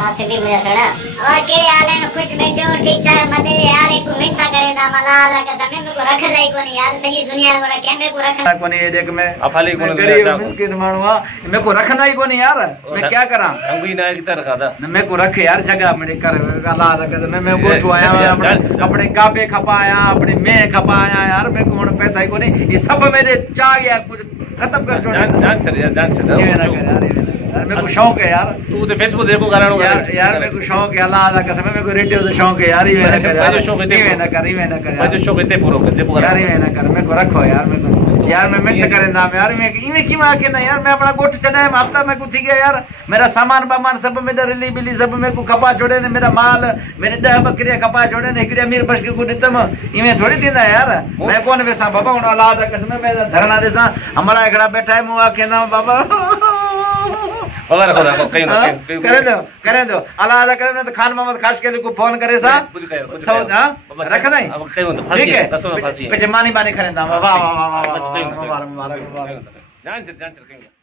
हां सिद्धि मुझे सुना और के हाल है खुश बैठे हो ठीक ठाक मते यार एक मिनट था करे दा मलाल का समय में को रख लाई कोनी यार सही दुनिया को रखे में को रख कोनी ये देख मैं अफाली कोनी गरीब मिस्किन मानुआ मैं को रखना ही कोनी यार मैं क्या करा अंगी ना की तरह खादा मैं को रख यार जगह मेरे कर अल्लाह रख मैं गोठो आया अपने काबे खपाया अपने मैं खपाया यार मैं को पैसा ही कोनी ये सब मेरे चाह यार कुछ खत्म कर छोड़ जान सर ये ना कर यार मेरे को शौक है यार तू तो फेसबुक देखो करानो यार मेरे को शौक है अल्लाह का कसम मेरे को रेडियो से शौक है यार ये ना कर यार शौक है ना कर मैं ना कर यार जो शौक है पूरा कर दे यार ये ना कर मेरे को रखो यार मेरे को यार मैं मेहनत करे नाम यार मैं इमे क्यों आके ना यार मैं अपना गोठ चढ़ाए हफ्ता में को थी गया यार मेरा सामान बामान सब में रिली बिली सब में को खपा छोड़े ने मेरा माल मेरे 10 बकरियां खपा छोड़े ने एकड़े अमीर बस को दितम इमे थोड़ी दिंदा यार मैं कौन वेसा बाबा उन अल्लाह का कसम मैं धरना देसा हमारा एकड़ा बैठा है मुआ के ना बाबा करे दो अल्लाह करे तो खान मोहम्मद खास के को फोन करे सा रख नहीं ठीक है पीछे मानी बानी खरे वाह वाह वाह वाह वाह